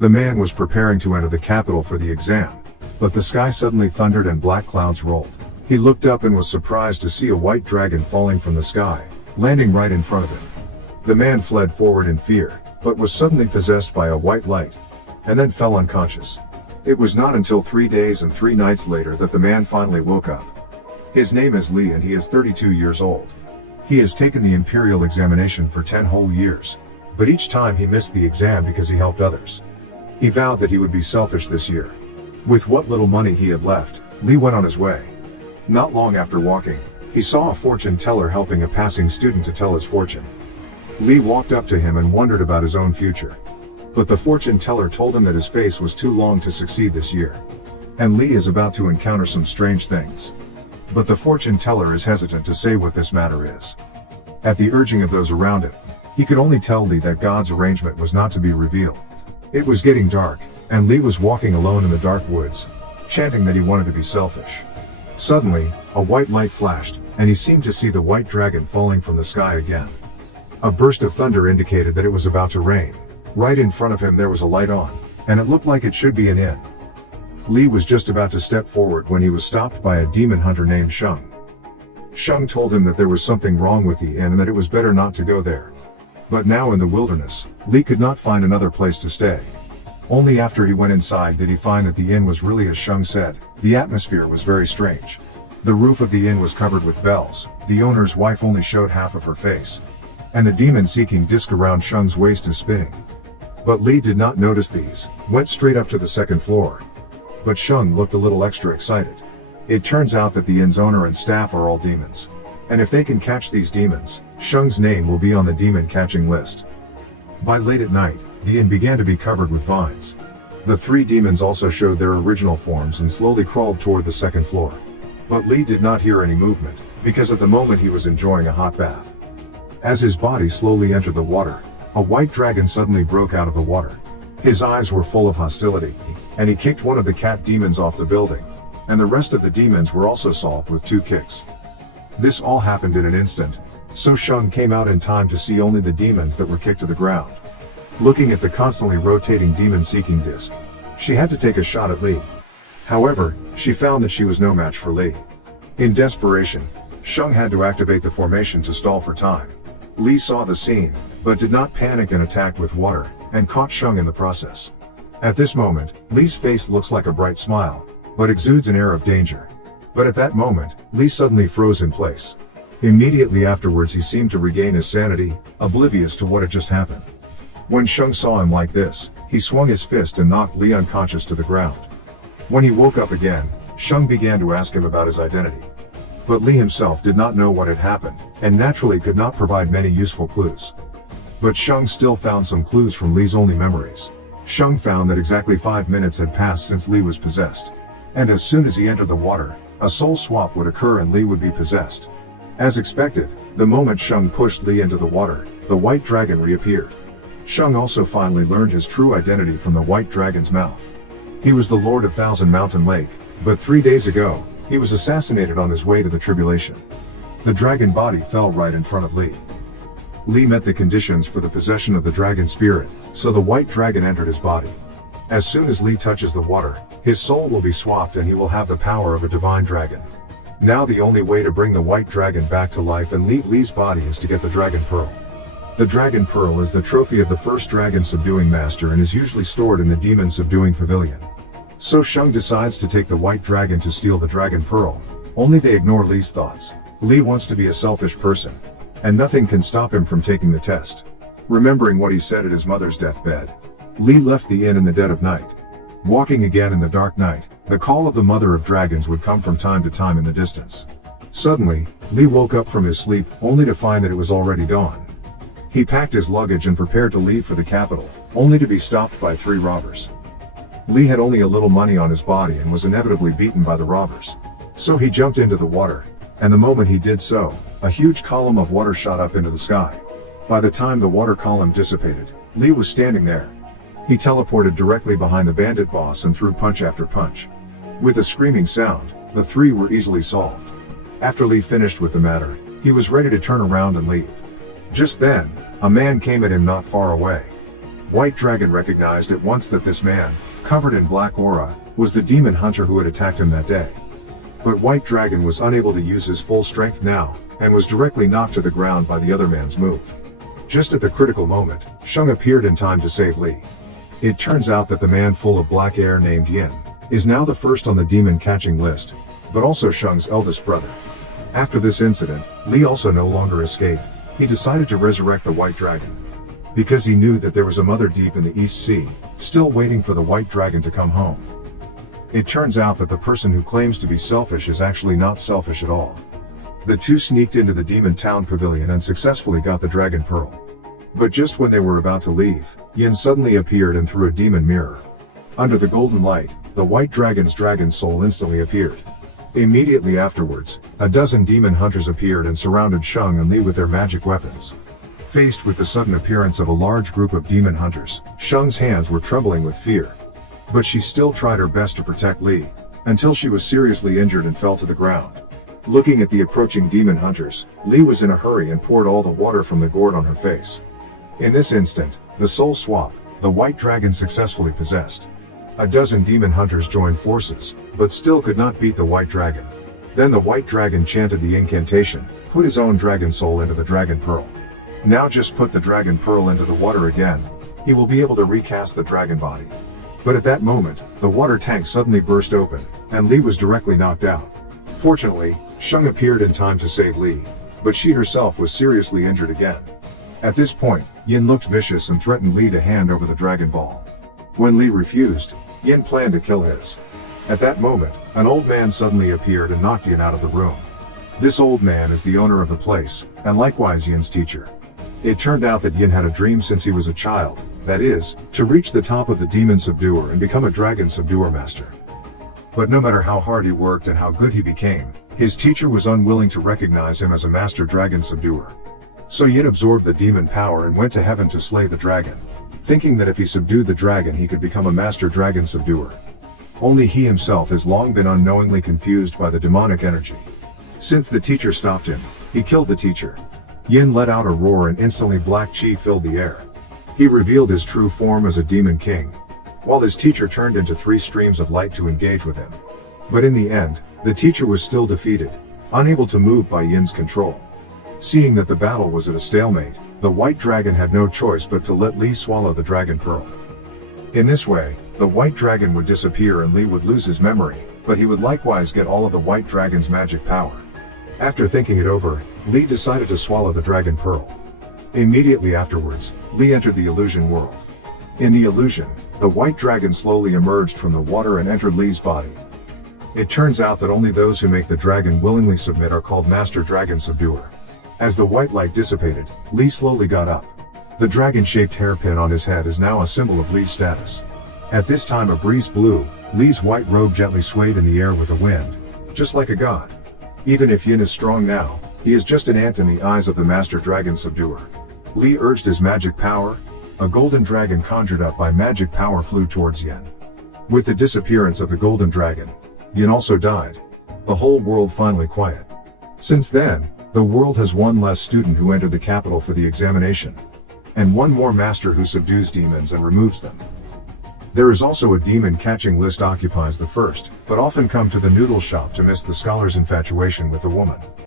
The man was preparing to enter the capital for the exam, but the sky suddenly thundered and black clouds rolled. He looked up and was surprised to see a white dragon falling from the sky, landing right in front of him. The man fled forward in fear, but was suddenly possessed by a white light, and then fell unconscious. It was not until 3 days and 3 nights later that the man finally woke up. His name is Lee and he is 32 years old. He has taken the imperial examination for 10 whole years, but each time he missed the exam because he helped others. He vowed that he would be selfish this year. With what little money he had left, Lee went on his way. Not long after walking, he saw a fortune teller helping a passing student to tell his fortune. Lee walked up to him and wondered about his own future. But the fortune teller told him that his face was too long to succeed this year. And Lee is about to encounter some strange things. But the fortune teller is hesitant to say what this matter is. At the urging of those around him, he could only tell Lee that God's arrangement was not to be revealed. It was getting dark, and Lee was walking alone in the dark woods, chanting that he wanted to be selfish. Suddenly, a white light flashed, and he seemed to see the white dragon falling from the sky again. A burst of thunder indicated that it was about to rain. Right in front of him there was a light on, and it looked like it should be an inn. Lee was just about to step forward when he was stopped by a demon hunter named Shung. Shung told him that there was something wrong with the inn and that it was better not to go there. But now in the wilderness, Lee could not find another place to stay. Only after he went inside did he find that the inn was really as Shung said. The atmosphere was very strange. The roof of the inn was covered with bells, the owner's wife only showed half of her face, and the demon-seeking disc around Shung's waist is spinning. But Lee did not notice these, went straight up to the second floor. But Shung looked a little extra excited. It turns out that the inn's owner and staff are all demons. And if they can catch these demons, Shung's name will be on the demon-catching list. By late at night, the inn began to be covered with vines. The 3 demons also showed their original forms and slowly crawled toward the second floor. But Lee did not hear any movement, because at the moment he was enjoying a hot bath. As his body slowly entered the water, a white dragon suddenly broke out of the water. His eyes were full of hostility, and he kicked one of the cat demons off the building, and the rest of the demons were also solved with 2 kicks. This all happened in an instant, so Shung came out in time to see only the demons that were kicked to the ground. Looking at the constantly rotating demon-seeking disc, she had to take a shot at Lee. However, she found that she was no match for Lee. In desperation, Shung had to activate the formation to stall for time. Lee saw the scene, but did not panic and attacked with water, and caught Shung in the process. At this moment, Lee's face looks like a bright smile, but exudes an air of danger. But at that moment, Lee suddenly froze in place. Immediately afterwards he seemed to regain his sanity, oblivious to what had just happened. When Shung saw him like this, he swung his fist and knocked Lee unconscious to the ground. When he woke up again, Shung began to ask him about his identity. But Lee himself did not know what had happened, and naturally could not provide many useful clues. But Shung still found some clues from Lee's only memories. Shung found that exactly 5 minutes had passed since Lee was possessed. And as soon as he entered the water, a soul swap would occur and Lee would be possessed. As expected, the moment Shung pushed Lee into the water, the white dragon reappeared. Shung also finally learned his true identity from the white dragon's mouth. He was the Lord of Thousand Mountain Lake, but 3 days ago, he was assassinated on his way to the tribulation. The dragon body fell right in front of Lee. Lee met the conditions for the possession of the dragon spirit, so the white dragon entered his body. As soon as Lee touches the water, his soul will be swapped and he will have the power of a divine dragon. Now the only way to bring the white dragon back to life and leave Lee's body is to get the dragon pearl. The dragon pearl is the trophy of the first dragon subduing master and is usually stored in the demon subduing pavilion. So Shung decides to take the white dragon to steal the dragon pearl, only they ignore Lee's thoughts. Lee wants to be a selfish person, and nothing can stop him from taking the test. Remembering what he said at his mother's deathbed, Lee left the inn in the dead of night. Walking again in the dark night, the call of the mother of dragons would come from time to time in the distance. Suddenly, Lee woke up from his sleep, only to find that it was already dawn. He packed his luggage and prepared to leave for the capital, only to be stopped by 3 robbers. Lee had only a little money on his body and was inevitably beaten by the robbers. So he jumped into the water, and the moment he did so, a huge column of water shot up into the sky. By the time the water column dissipated, Lee was standing there. He teleported directly behind the bandit boss and threw punch after punch. With a screaming sound, the 3 were easily solved. After Lee finished with the matter, he was ready to turn around and leave. Just then, a man came at him not far away. White Dragon recognized at once that this man, covered in black aura, was the demon hunter who had attacked him that day. But White Dragon was unable to use his full strength now, and was directly knocked to the ground by the other man's move. Just at the critical moment, Shung appeared in time to save Li. It turns out that the man full of black air named Yin is now the first on the demon catching list, but also Shung's eldest brother. After this incident, Li also no longer escaped. He decided to resurrect the White Dragon, because he knew that there was a mother deep in the East Sea, still waiting for the White Dragon to come home. It turns out that the person who claims to be selfish is actually not selfish at all. The two sneaked into the Demon Town Pavilion and successfully got the Dragon Pearl. But just when they were about to leave, Yin suddenly appeared and threw a demon mirror. Under the golden light, the White Dragon's dragon soul instantly appeared. Immediately afterwards, a dozen demon hunters appeared and surrounded Shung and Li with their magic weapons. Faced with the sudden appearance of a large group of demon hunters, Shung's hands were trembling with fear. But she still tried her best to protect Li, until she was seriously injured and fell to the ground. Looking at the approaching demon hunters, Li was in a hurry and poured all the water from the gourd on her face. In this instant, the soul swap, the White Dragon successfully possessed. A dozen demon hunters joined forces, but still could not beat the White Dragon. Then the White Dragon chanted the incantation, put his own dragon soul into the Dragon Pearl. Now just put the Dragon Pearl into the water again. He will be able to recast the dragon body. But at that moment, the water tank suddenly burst open, and Li was directly knocked out. Fortunately, Shung appeared in time to save Li, but she herself was seriously injured again. At this point, Yin looked vicious and threatened Li to hand over the Dragon Ball. When Li refused, Yin planned to kill his. At that moment, an old man suddenly appeared and knocked Yin out of the room. This old man is the owner of the place, and likewise Yin's teacher. It turned out that Yin had a dream since he was a child, that is, to reach the top of the Demon Subduer and become a Dragon Subduer Master. But no matter how hard he worked and how good he became, his teacher was unwilling to recognize him as a Master Dragon Subduer. So Yin absorbed the demon power and went to heaven to slay the dragon, thinking that if he subdued the dragon he could become a Master Dragon Subduer. Only he himself has long been unknowingly confused by the demonic energy. Since the teacher stopped him, he killed the teacher. Yin let out a roar and instantly black chi filled the air. He revealed his true form as a demon king, while his teacher turned into 3 streams of light to engage with him. But in the end, the teacher was still defeated, unable to move by Yin's control. Seeing that the battle was at a stalemate, the White Dragon had no choice but to let Li swallow the Dragon Pearl. In this way, the White Dragon would disappear and Li would lose his memory, but he would likewise get all of the White Dragon's magic power. After thinking it over, Li decided to swallow the Dragon Pearl. Immediately afterwards, Li entered the illusion world. In the illusion, the White Dragon slowly emerged from the water and entered Li's body. It turns out that only those who make the dragon willingly submit are called Master Dragon Subduer. As the white light dissipated, Li slowly got up. The dragon-shaped hairpin on his head is now a symbol of Li's status. At this time a breeze blew, Li's white robe gently swayed in the air with the wind, just like a god. Even if Yin is strong now, he is just an ant in the eyes of the Master Dragon Subduer. Li urged his magic power. A golden dragon conjured up by magic power flew towards Yin. With the disappearance of the golden dragon, Yin also died. The whole world finally quiet. Since then, the world has one less student who entered the capital for the examination, and one more master who subdues demons and removes them. There is also a demon catching list occupies the first, but often come to the noodle shop to miss the scholar's infatuation with the woman.